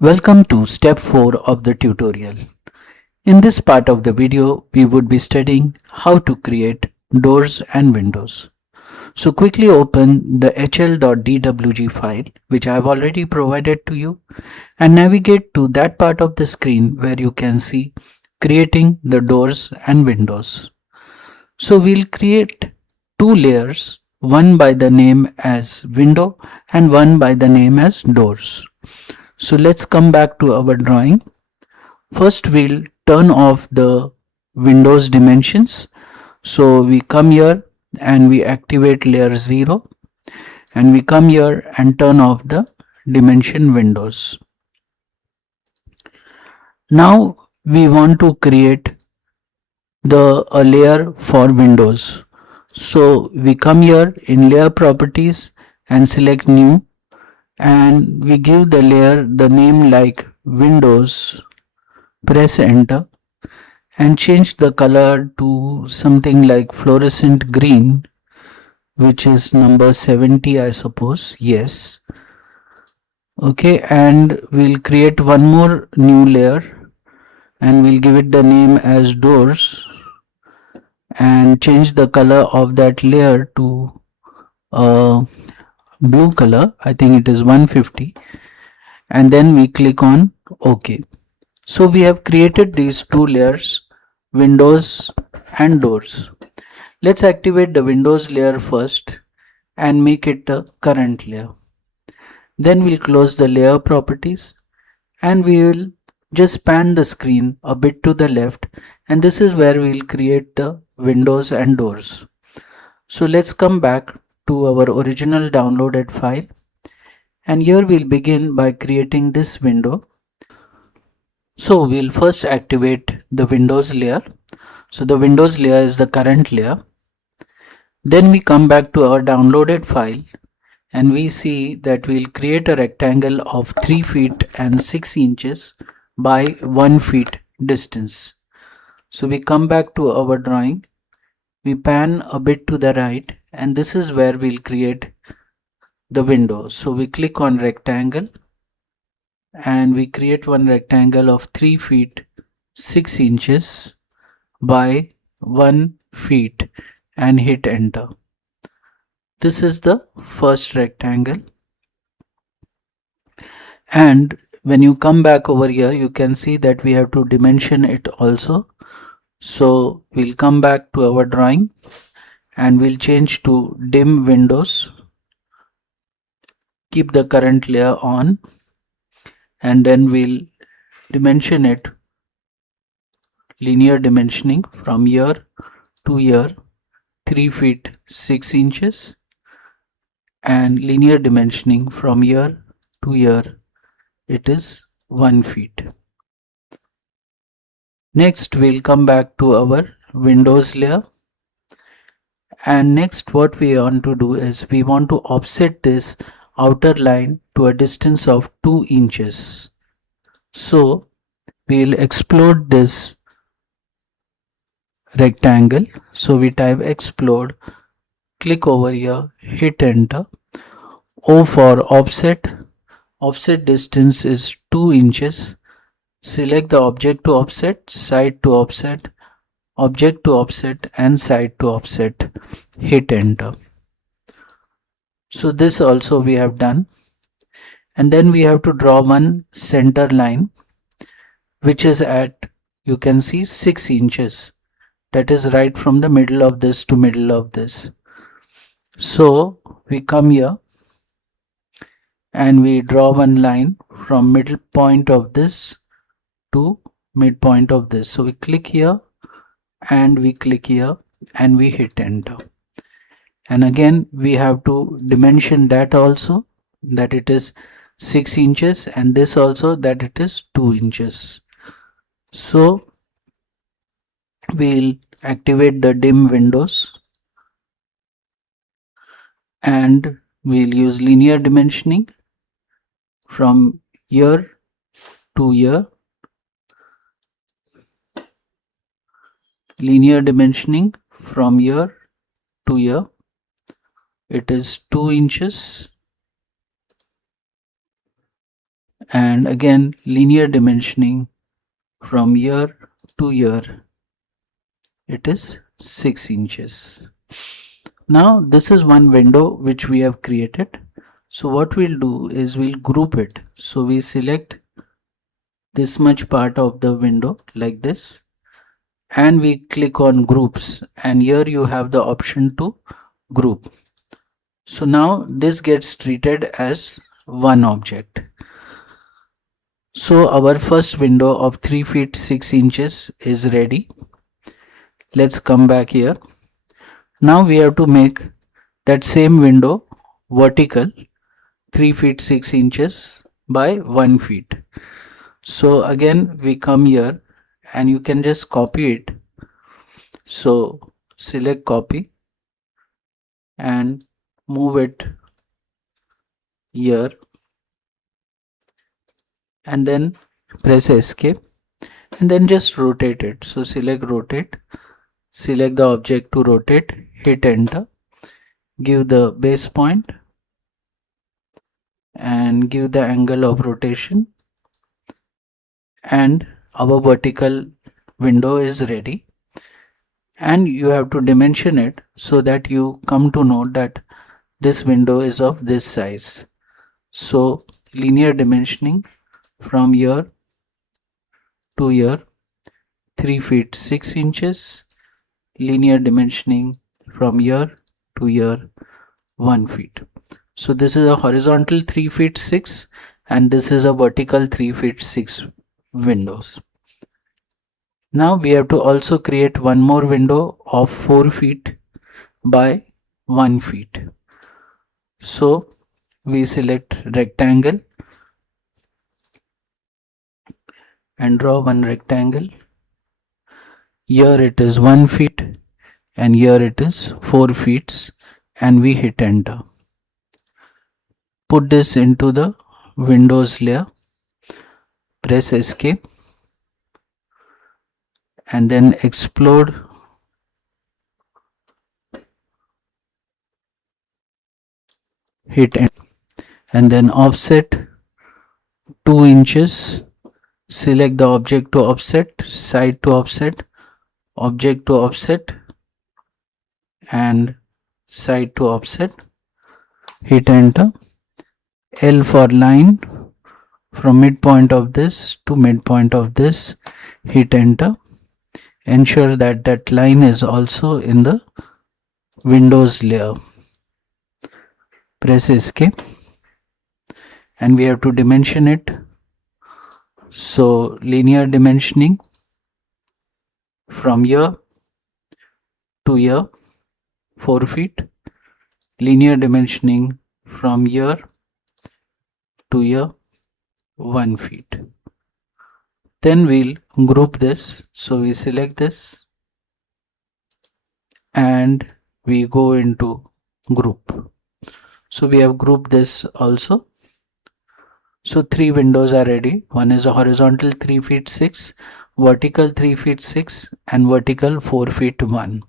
Welcome to step 4 of the tutorial. In this part of the video, we would be studying how to create doors and windows. So quickly open the hl.dwg file which I have already provided to you and navigate to that part of the screen where you can see creating the doors and windows. So we'll create two layers, one by the name as window and one by the name as doors. So let's come back to our drawing. First we'll turn off the Windows dimensions. So we come here and we activate layer 0 and we come here and turn off the dimension windows. Now we want to create a layer for windows. So we come here in layer properties and select new and we give the layer the name like windows. Press enter and change the color to something like fluorescent green, which is number 70, I suppose. Yes. Okay, and we'll create one more new layer and we'll give it the name as doors and change the color of that layer to blue color. I think it is 150, and then we click on OK. So we have created these two layers, windows and doors. Let's activate the windows layer first and make it the current layer. Then we'll close the layer properties and we will just pan the screen a bit to the left, and this is where we'll create the windows and doors. So let's come back to our original downloaded file, and here we'll begin by creating this window. So we'll first activate the Windows layer. So the Windows layer is the current layer. Then we come back to our downloaded file and we see that we'll create a rectangle of 3 feet and 6 inches by 1 feet distance. So we come back to our drawing, we pan a bit to the right, and this is where we'll create the window. So we click on rectangle and we create one rectangle of 3 feet 6 inches by 1 feet and hit enter. This is the first rectangle, and when you come back over here you can see that we have to dimension it also. So we'll come back to our drawing and we'll change to dim windows, keep the current layer on, and then we'll dimension it, linear dimensioning from here to here 3 feet 6 inches, and linear dimensioning from here to here it is 1 feet. Next we'll come back to our windows layer, and next what we want to do is we want to offset this outer line to a distance of 2 inches. So we'll explode this rectangle. So we type explode, click over here, hit enter. O for offset, offset distance is 2 inches. Select the object to offset, side to offset, object to offset, and side to offset. Hit enter. So this also we have done, and then we have to draw one center line which is at, you can see, 6 inches. That is right from the middle of this to middle of this. So we come here and we draw one line from middle point of this to midpoint of this. So we click here and we click here and we hit enter. And again we have to dimension that also, that it is 6 inches, and this also that it is 2 inches. So we'll activate the dim windows and we'll use linear dimensioning from here to here, linear dimensioning from here to here, it is 2 inches, and again linear dimensioning from here to here, it is 6 inches. Now this is one window which we have created. So what we'll do is we'll group it. So we select this much part of the window like this, and we click on groups, and here you have the option to group. So now this gets treated as one object. So our first window of 3 feet 6 inches is ready. Let's come back here. Now we have to make that same window vertical 3 feet 6 inches by 1 feet. So again we come here and you can just copy it. So select copy and move it here, and then press escape and then just rotate it. So select rotate, select the object to rotate, hit enter, give the base point and give the angle of rotation, and our vertical window is ready. And you have to dimension it so that you come to know that this window is of this size. So linear dimensioning from here to here, 3 feet 6 inches, linear dimensioning from here to here, 1 feet. So this is a horizontal 3 feet 6 and this is a vertical 3 feet 6 windows. Now we have to also create one more window of 4 feet by 1 feet. So we select rectangle and draw one rectangle. Here it is 1 feet and here it is 4 feet, and we hit enter. Put this into the Windows layer, press escape and then explode, hit enter, and then offset 2 inches. Select the object to offset, side to offset, object to offset and side to offset, hit enter. L for line from midpoint of this to midpoint of this, hit enter. Ensure that that line is also in the Windows layer. Press escape and we have to dimension it. So linear dimensioning from here to here, 4 feet, linear dimensioning from here to here, 1 feet. Then we'll group this. So we select this and we go into group. So we have grouped this also. So 3 windows are ready. One is a horizontal 3 feet 6, vertical 3 feet 6 and vertical 4 feet 1.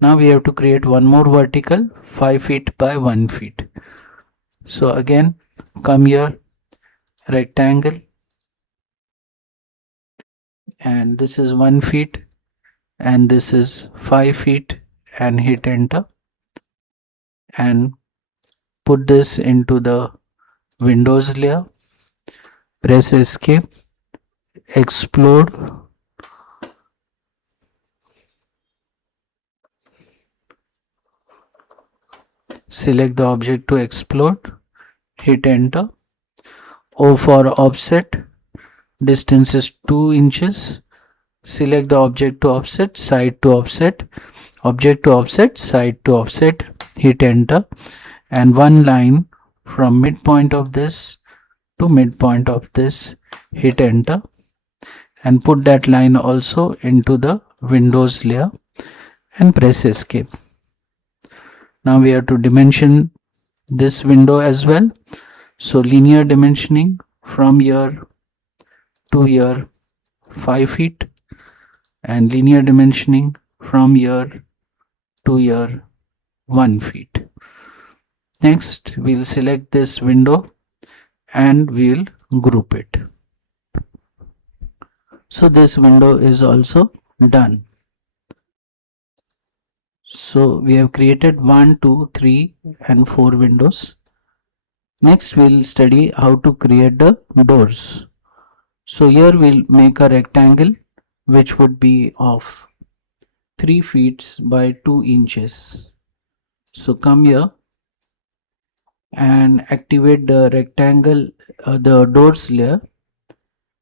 Now we have to create one more vertical 5 feet by 1 feet. So again come here, rectangle, and this is 1 feet and this is 5 feet, and hit enter and put this into the Windows layer, press escape, explode, select the object to explode, hit enter. O for offset, distance is 2 inches. Select the object to offset, side to offset, object to offset, side to offset, hit enter, and one line from midpoint of this to midpoint of this, hit enter, and put that line also into the Windows layer and press escape. Now we have to dimension this window as well. So linear dimensioning from here to here, 5 feet, and linear dimensioning from here to here, 1 feet. Next, we'll select this window and we'll group it. So this window is also done. So we have created 1, 2, 3 and 4 windows. Next we'll study how to create the doors. So here we'll make a rectangle which would be of 3 feet by 2 inches. So come here and activate the rectangle, the doors layer,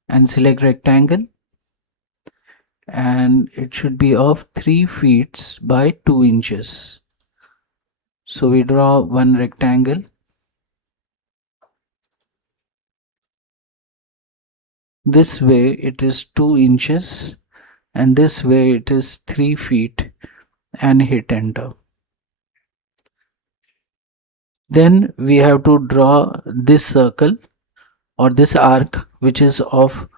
and select rectangle, and it should be of 3 feet by 2 inches. So we draw one rectangle. This way it is 2 inches and this way it is 3 feet, and hit enter. Then we have to draw this circle or this arc which is of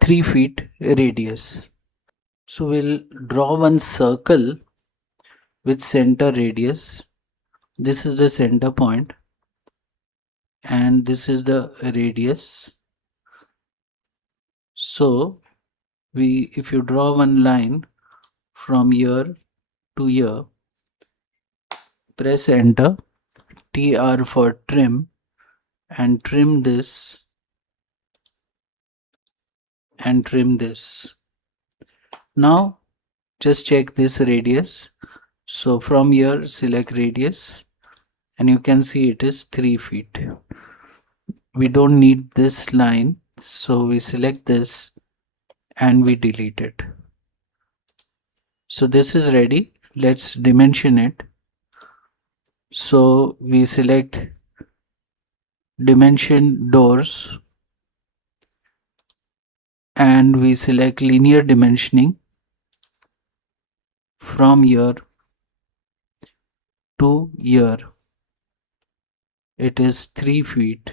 3 feet radius. So we'll draw one circle with center radius. This is the center point and this is the radius. So if you draw one line from here to here, press enter, TR for trim, and trim this and trim this. Now just check this radius. So from here select radius and you can see it is 3 feet. We don't need this line, so we select this and we delete it. So this is ready. Let's dimension it. So we select dimension doors and we select linear dimensioning. From here to here it is 3 feet,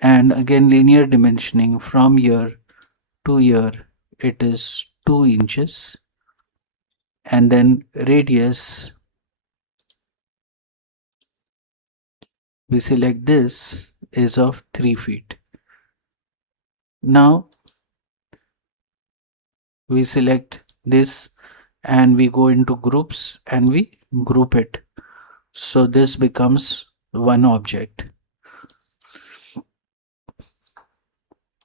and again linear dimensioning from here to here it is 2 inches, and then radius we select this is of 3 feet. Now we select this and we go into groups and we group it, so this becomes one object.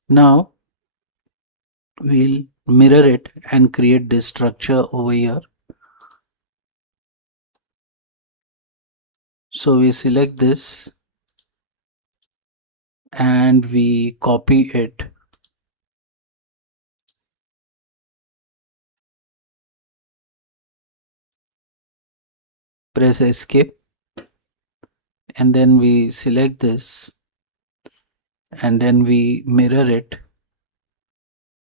Now we'll mirror it and create this structure over here. So we select this and we copy it, press escape, and then we select this and then we mirror it,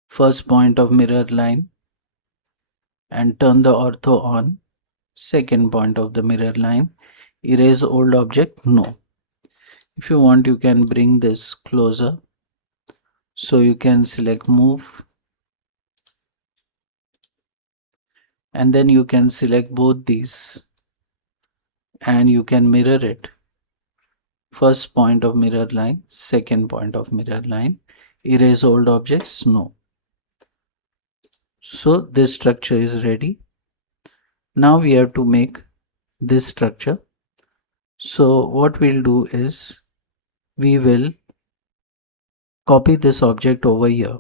first point of mirror line, and turn the ortho on, second point of the mirror line. Erase old object, no. If you want you can bring this closer, so you can select move and then you can select both these and you can mirror it, first point of mirror line, second point of mirror line. Erase old objects, no. So this structure is ready. Now we have to make this structure. So what we'll do is we will copy this object over here.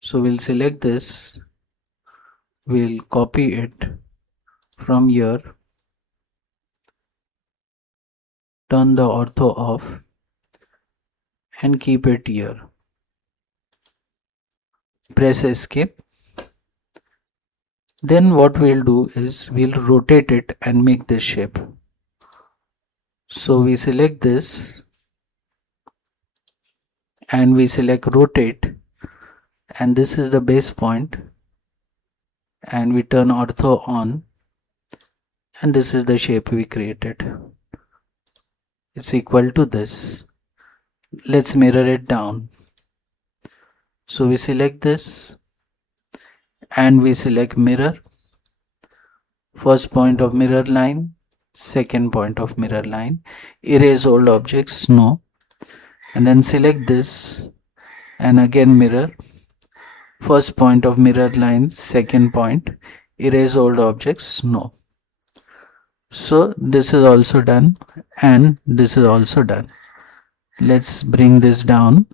So we'll select this, we'll copy it from here, turn the ortho off and keep it here. Press escape. Then what we'll do is we'll rotate it and make this shape. So we select this and we select rotate, and this is the base point, and we turn ortho on, and this is the shape we created. It's equal to this. Let's mirror it down. So we select this and we select mirror, first point of mirror line, second point of mirror line, erase old objects, no, and then select this and again mirror, first point of mirror line, second point, erase old objects, no. So this is also done and this is also done. Let's bring this down.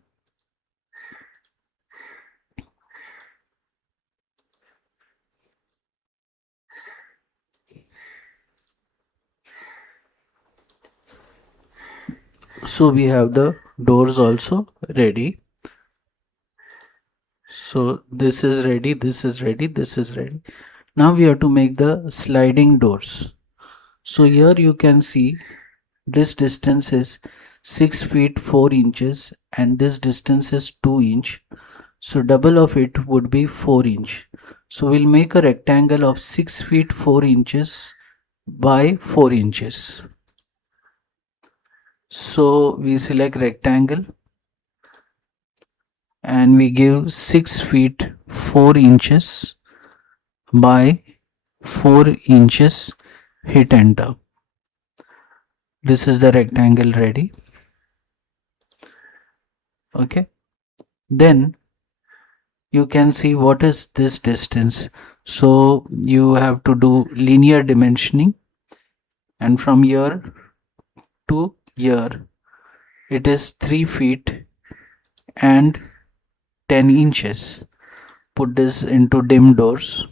So we have the doors also ready. So this is ready, this is ready, this is ready. Now we have to make the sliding doors. So here you can see this distance is 6 feet 4 inches and this distance is 2 inch. So double of it would be 4 inch. So we'll make a rectangle of 6 feet 4 inches by 4 inches. So we select rectangle and we give 6 feet 4 inches by 4 inches, hit enter. This is the rectangle ready. Okay, then you can see what is this distance. So you have to do linear dimensioning, and from here to here it is 3 feet and 10 inches. Put this into dim doors.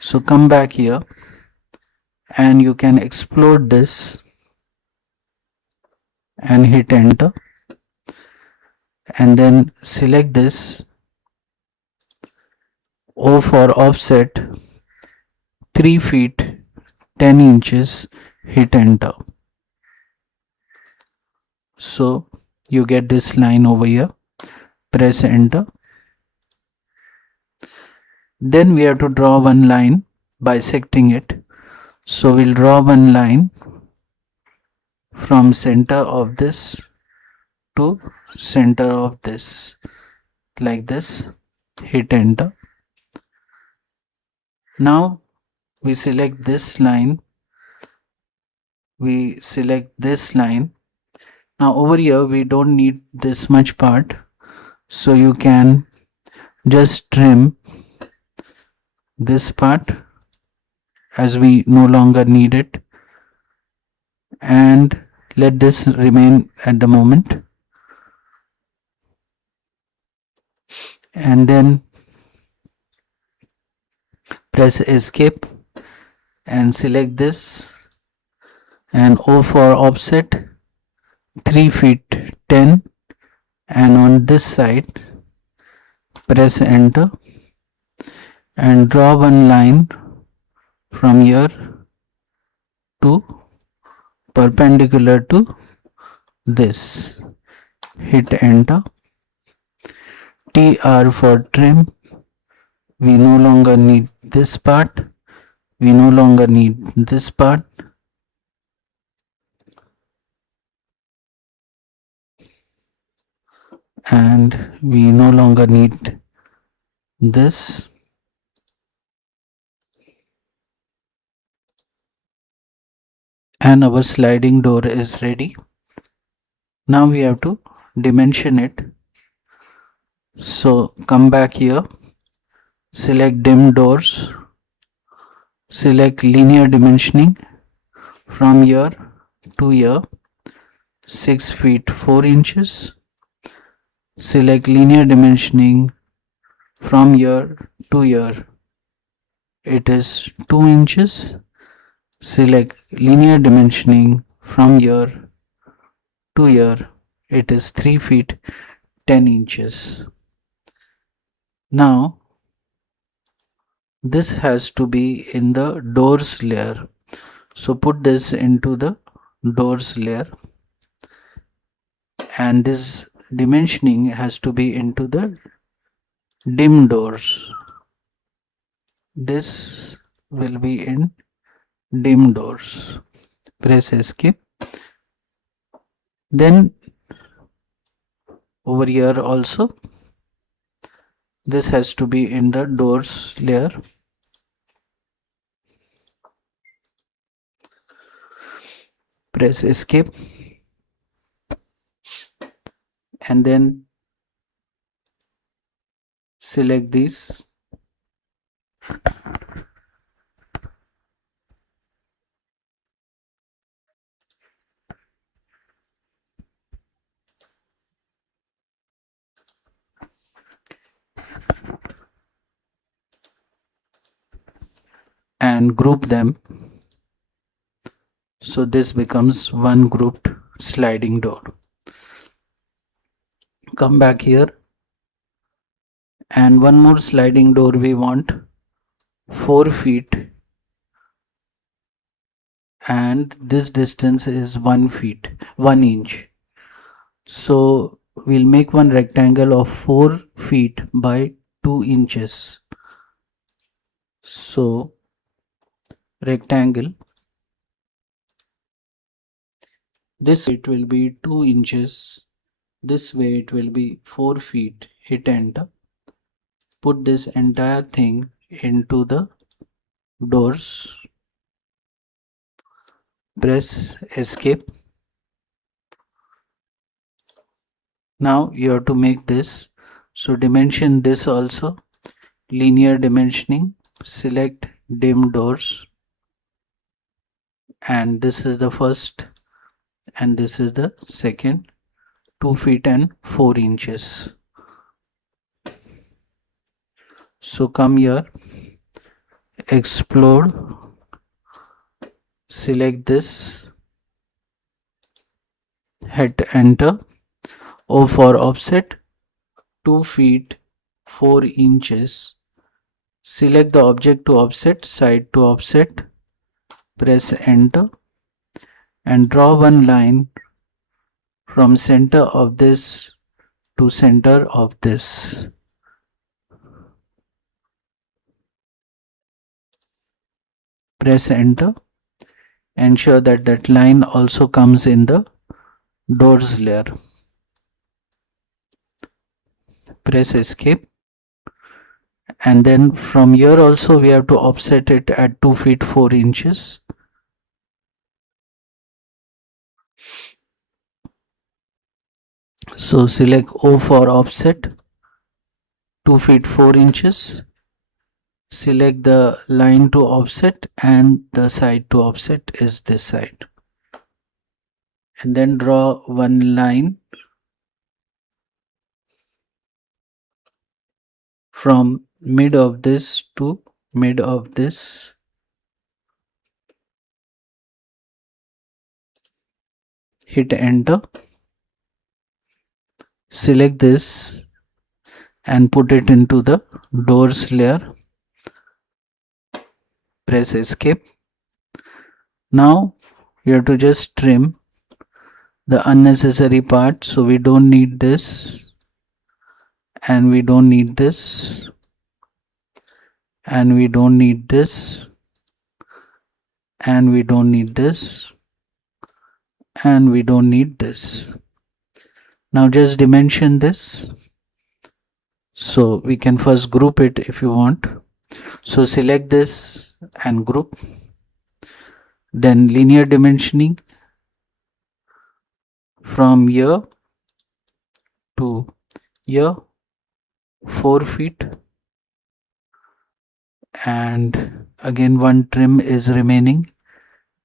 So come back here and you can explode this and hit enter, and then select this O for offset 3 feet 10 inches, hit enter. So you get this line over here, press enter. Then we have to draw one line bisecting it. So we'll draw one line from center of this to center of this, like this, hit enter. Now we select this line, we select this line. Now over here we don't need this much part, so you can just trim this part as we no longer need it, and let this remain at the moment, and then press escape and select this and O for offset 3 feet 10, and on this side press enter and draw one line from here to perpendicular to this, hit enter. TR for trim, we no longer need this part, we no longer need this part, and we no longer need this. And our sliding door is ready. Now we have to dimension it. So come back here, select dim doors, select linear dimensioning, from here to here 6 feet 4 inches, select linear dimensioning, from here to here it is 2 inches, select linear dimensioning, from here to here it is 3 feet 10 inches. Now this has to be in the doors layer, so put this into the doors layer, and this dimensioning has to be into the dim doors. This will be in dim doors. Press escape. Then over here also This has to be in the doors layer. Press escape and then select these. And group them. So this becomes one grouped sliding door. Come back here, and one more sliding door we want 4 feet, and this distance is 1 inch. So we'll make one rectangle of 4 feet by 2 inches. So rectangle, this way it will be 2 inches, this way it will be 4 feet. Hit enter. Put this entire thing into the doors. Press escape. Now you have to make this. So dimension this also. Linear dimensioning. Select dim doors. And this is the first. And this is the second. 2 feet and 4 inches. So come here. Explode. Select this. Hit enter. O for offset, 2 feet 4 inches. Select the object to offset, side to offset. Press enter and draw one line from center of this to center of this. Press enter. Ensure that that line also comes in the doors layer. Press escape. And then from here also we have to offset it at 2 feet 4 inches. So select O for offset, 2 feet 4 inches. Select the line to offset, and the side to offset is this side. And then draw one line from mid of this to mid of this. Hit enter. Select this and put it into the doors layer. Press escape. Now you have to just trim the unnecessary part. So we don't need this, and we don't need this, and we don't need this, and we don't need this, and we don't need this. Now just dimension this. So we can first group it if you want. So select this and group. Then linear dimensioning from here to here, 4 feet. And again one trim is remaining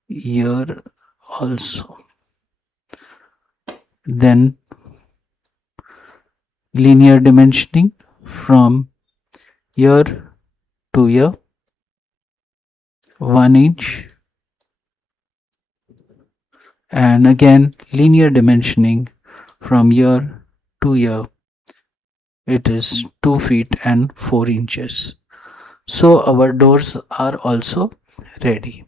here also. Then linear dimensioning from here to here, 1 inch. And again linear dimensioning from here to here, it is 2 feet and 4 inches. So our doors are also ready.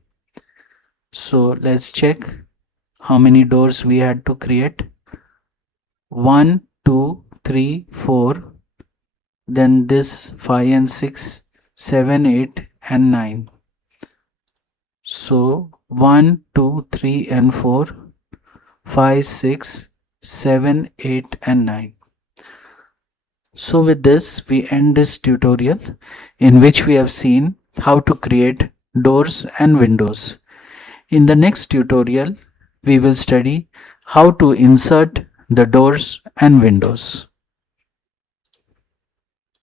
So let's check how many doors we had to create. 1, 2, 3, 4, then this 5 and 6, 7, 8 and 9. So 1, 2, 3 and 4, 5, 6, 7, 8 and 9. So with this, we end this tutorial in which we have seen how to create doors and windows. In the next tutorial, we will study how to insert the doors and windows.